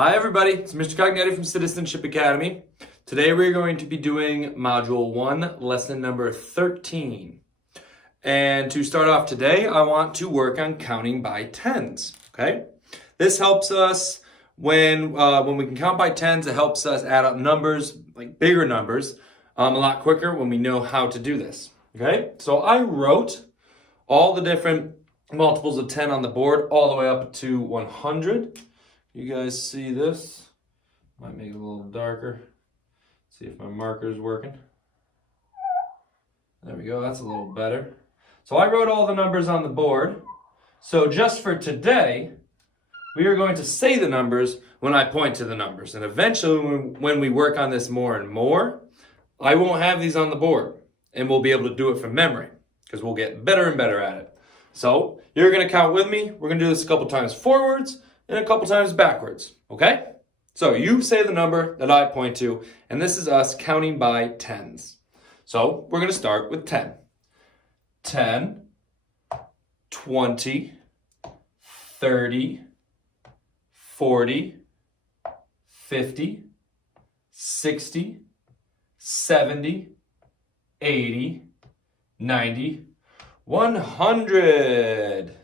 Hi everybody, it's Mr. Cognetti from Citizenship Academy. Today we're going to be doing Module 1, lesson number 13. And to start off today, I want to work on counting by tens, okay? This helps us when we can count by tens, it helps us add up numbers, like bigger numbers, a lot quicker when we know how to do this, okay? So I wrote all the different multiples of 10 on the board all the way up to 100. You guys see this? Might make it a little darker. See if my marker is working. There we go, that's a little better. So I wrote all the numbers on the board. So just for today, we are going to say the numbers when I point to the numbers. And eventually, when we work on this more and more, I won't have these on the board. And we'll be able to do it from memory, because we'll get better and better at it. So you're going to count with me. We're going to do this a couple times forwards and a couple times backwards, okay? So you say the number that I point to, and this is us counting by tens. So we're going to start with 10. 10, 20, 30, 40, 50, 60, 70, 80, 90, 100.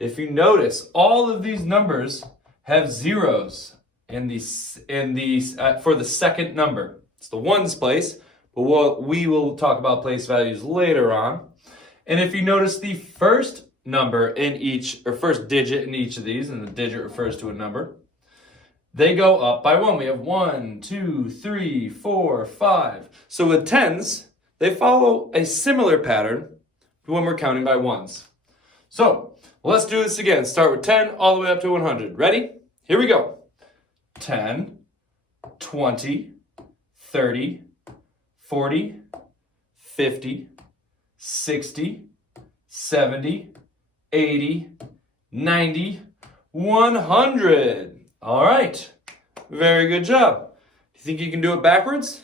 If you notice, all of these numbers have zeros in these for the second number. It's the ones place, but we will talk about place values later on. And if you notice the first number in each, or first digit in each of these, and the digit refers to a number, they go up by one. We have 1, 2, 3, 4, 5. So with tens, they follow a similar pattern when we're counting by ones. So let's do this again. Start with 10 all the way up to 100. Ready? Here we go. 10, 20, 30, 40, 50, 60, 70, 80, 90, 100. All right. Very good job. Do you think you can do it backwards?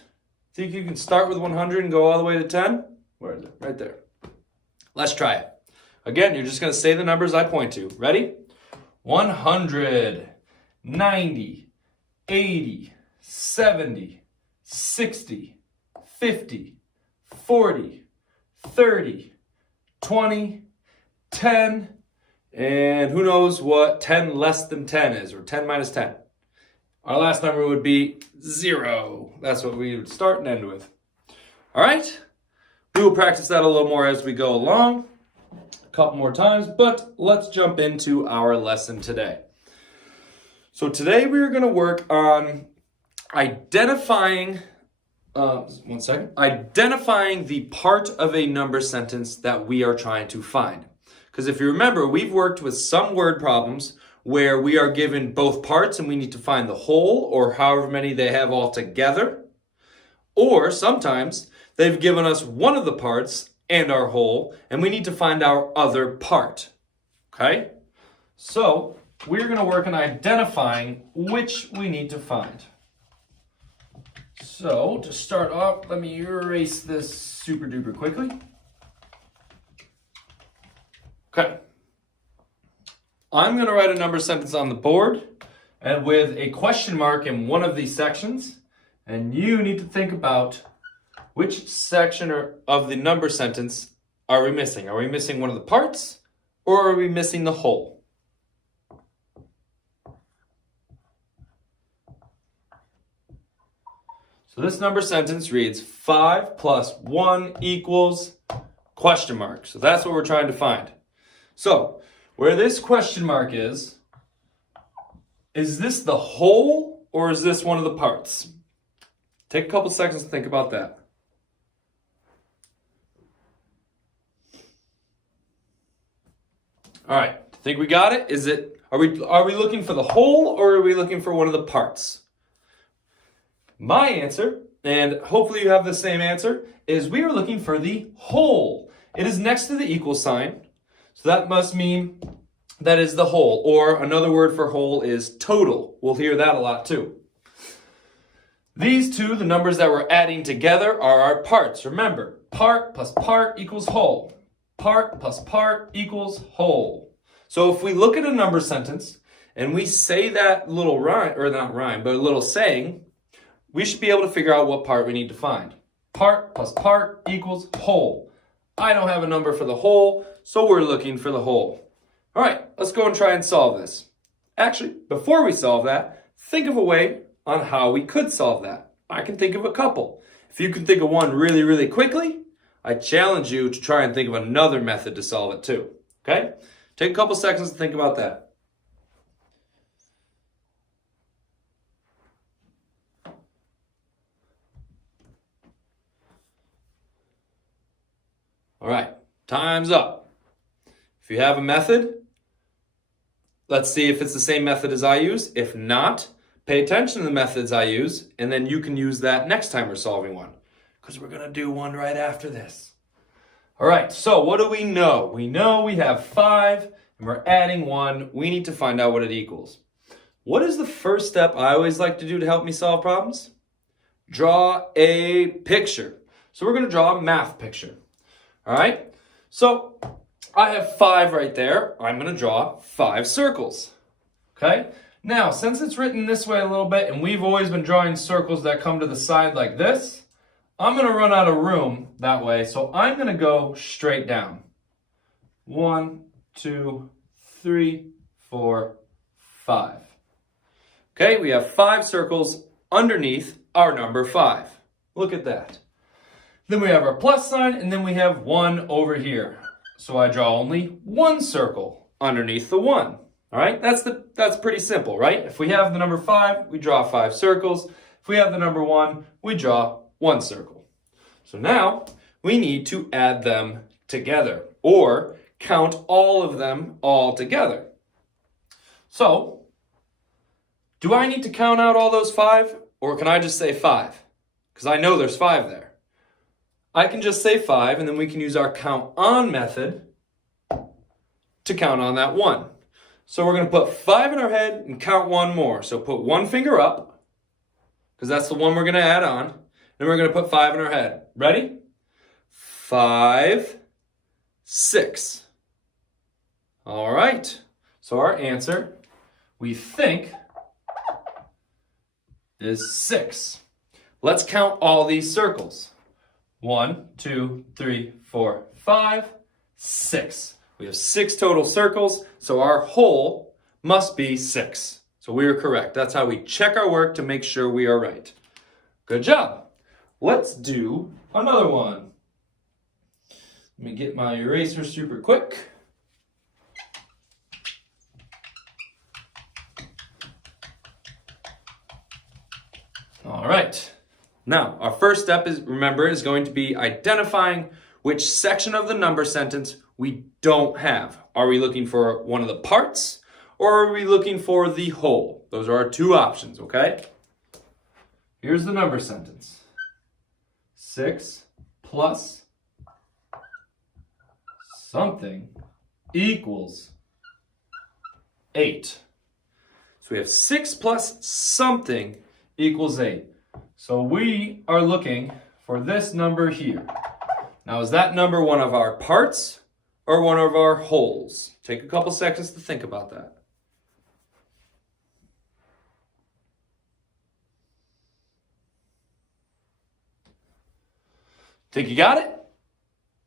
Think you can start with 100 and go all the way to 10? Where is it? Right there. Let's try it. Again, you're just going to say the numbers I point to. Ready? 100, 90, 80, 70, 60, 50, 40, 30, 20, 10, and who knows what 10 less than 10 is, or 10 minus 10. Our last number would be 0. That's what we would start and end with. All right? We will practice that a little more as we go along. A couple more times, but let's jump into our lesson today. So today we are going to work on identifying the part of a number sentence that we are trying to find. Because if you remember, we've worked with some word problems where we are given both parts and we need to find the whole, or however many they have all together. Or sometimes they've given us one of the parts and our whole, and we need to find our other part, okay? So we're going to work on identifying which we need to find. So to start off, let me erase this super duper quickly. Okay. I'm going to write a number sentence on the board, and with a question mark in one of these sections, and you need to think about which section of the number sentence are we missing? Are we missing one of the parts, or are we missing the whole? So this number sentence reads 5 plus 1 equals question mark. So that's what we're trying to find. So where this question mark is this the whole, or is this one of the parts? Take a couple seconds to think about that. All right, think we got it? Are we looking for the whole, or are we looking for one of the parts? My answer, and hopefully you have the same answer, is we are looking for the whole. It is next to the equal sign, so that must mean that is the whole, or another word for whole is total. We'll hear that a lot too. These two, the numbers that we're adding together, are our parts. Remember, part plus part equals whole. Part plus part equals whole. So if we look at a number sentence and we say that little rhyme, or not rhyme, but a little saying, we should be able to figure out what part we need to find. Part plus part equals whole. I don't have a number for the whole, so we're looking for the whole. All right, let's go and try and solve this. Actually, before we solve that, think of a way on how we could solve that. I can think of a couple. If you can think of one really, really quickly, I challenge you to try and think of another method to solve it too. Okay? Take a couple seconds to think about that. All right, time's up. If you have a method, let's see if it's the same method as I use. If not, pay attention to the methods I use, and then you can use that next time we're solving one, because we're going to do one right after this. All right, so what do we know? We know we have 5, and we're adding 1. We need to find out what it equals. What is the first step I always like to do to help me solve problems? Draw a picture. So we're going to draw a math picture. All right, so I have 5 right there. I'm going to draw 5 circles. Okay, now since it's written this way a little bit and we've always been drawing circles that come to the side like this, I'm going to run out of room that way, so I'm going to go straight down. 1, 2, 3, 4, 5. Okay, we have 5 circles underneath our number 5. Look at that. Then we have our plus sign, and then we have 1 over here. So I draw only 1 circle underneath the 1. All right, that's pretty simple, right? If we have the number 5, we draw 5 circles. If we have the number 1, we draw 1 circle. So now we need to add them together, or count all of them all together. So, do I need to count out all those 5, or can I just say 5? Because I know there's 5 there. I can just say 5, and then we can use our count on method to count on that 1. So we're going to put 5 in our head and count 1 more. So put 1 finger up, because that's the one we're going to add on. Then we're going to put 5 in our head. Ready? 5, 6. All right. So our answer, we think, is 6. Let's count all these circles. 1, 2, 3, 4, 5, 6. We have 6 total circles, so our whole must be 6. So we are correct. That's how we check our work to make sure we are right. Good job. Let's do another one. Let me get my eraser super quick. All right. Now, our first step is going to be identifying which section of the number sentence we don't have. Are we looking for one of the parts, or are we looking for the whole? Those are our 2 options, okay? Here's the number sentence. 6 plus something equals 8. So we have 6 plus something equals 8. So we are looking for this number here. Now, is that number one of our parts or one of our wholes? Take a couple seconds to think about that. Think you got it?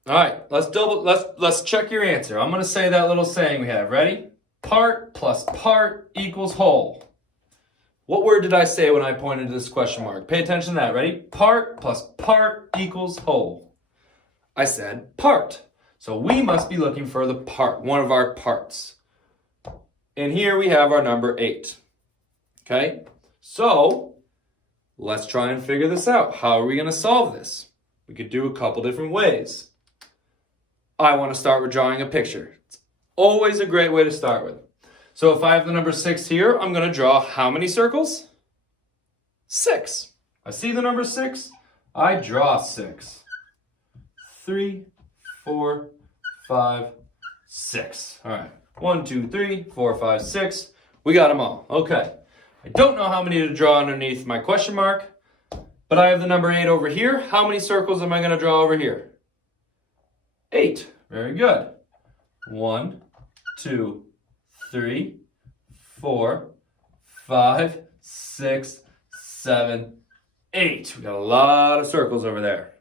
All right, let's check your answer. I'm going to say that little saying we have. Ready? Part plus part equals whole. What word did I say when I pointed to this question mark? Pay attention to that. Ready? Part plus part equals whole. I said part. So we must be looking for the part, one of our parts. And here we have our number 8. Okay? So let's try and figure this out. How are we going to solve this? We could do a couple different ways. I want to start with drawing a picture. It's always a great way to start with. So if I have the number 6 here, I'm going to draw how many circles? 6. I see the number 6. I draw 6. 3, 4, 5, 6. All right. 1, 2, 3, 4, 5, 6. We got them all. Okay. I don't know how many to draw underneath my question mark, but I have the number 8 over here. How many circles am I going to draw over here? 8. Very good. 1, 2, 3, 4, 5, 6, 7, 8. We got a lot of circles over there.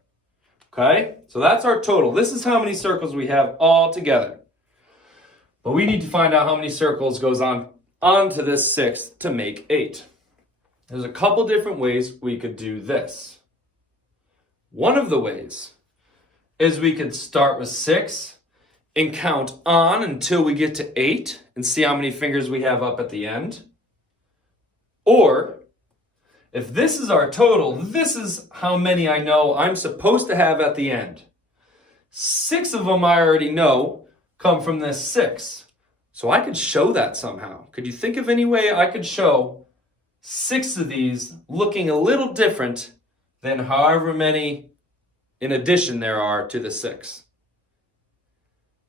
Okay, so that's our total. This is how many circles we have all together. But we need to find out how many circles goes onto this 6 to make 8. There's a couple different ways we could do this. One of the ways is we could start with 6 and count on until we get to 8 and see how many fingers we have up at the end. Or, if this is our total, this is how many I know I'm supposed to have at the end. 6 of them I already know come from this 6. So I could show that somehow. Could you think of any way I could show 6 of these looking a little different than however many in addition there are to the 6?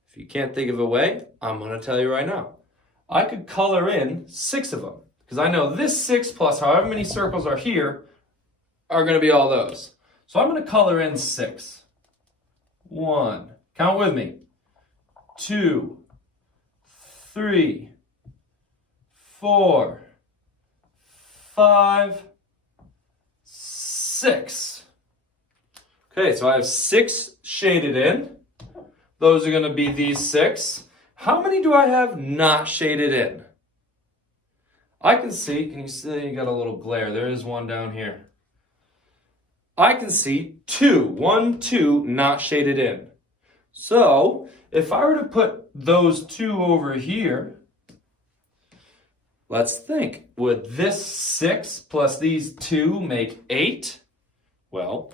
If you can't think of a way, I'm going to tell you right now. I could color in 6 of them. Because I know this 6 plus however many circles are here are going to be all those. So I'm going to color in 6. 1. Count with me. 2. 3. 4. 5. 6. Okay, so I have 6 shaded in. Those are going to be these 6. How many do I have not shaded in? I can see, can you see, you got a little glare. There is one down here. I can see 2, 1, 2 not shaded in. So if I were to put those 2 over here, let's think, would this 6 plus these 2 make 8? Well,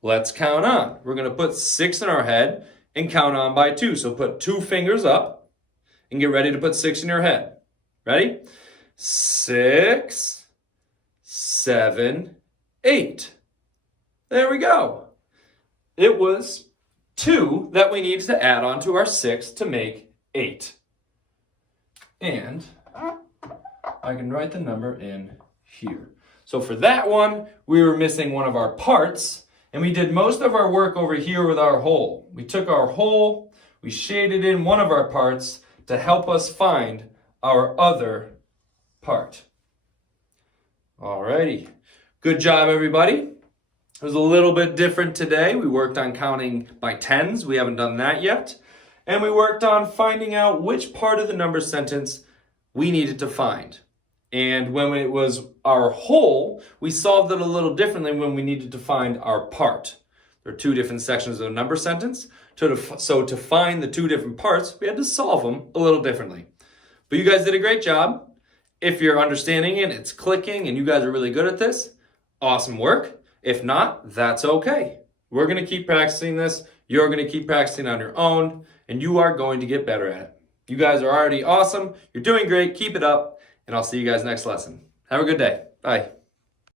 let's count on. We're going to put 6 in our head and count on by 2. So put 2 fingers up and get ready to put 6 in your head. Ready? 6, 7, 8. There we go. It was 2 that we needed to add on to our 6 to make 8. And I can write the number in here. So for that one, we were missing one of our parts, and we did most of our work over here with our hole. We took our hole, we shaded in one of our parts to help us find our other part. Alrighty. Good job, everybody. It was a little bit different today. We worked on counting by tens. We haven't done that yet. And we worked on finding out which part of the number sentence we needed to find. And when it was our whole, we solved it a little differently when we needed to find our part. There are 2 different sections of a number sentence. So to find the 2 different parts, we had to solve them a little differently. But you guys did a great job. If you're understanding it, it's clicking, and you guys are really good at this, awesome work. If not, that's okay. We're going to keep practicing this. You're going to keep practicing on your own, and you are going to get better at it. You guys are already awesome. You're doing great. Keep it up, and I'll see you guys next lesson. Have a good day. Bye.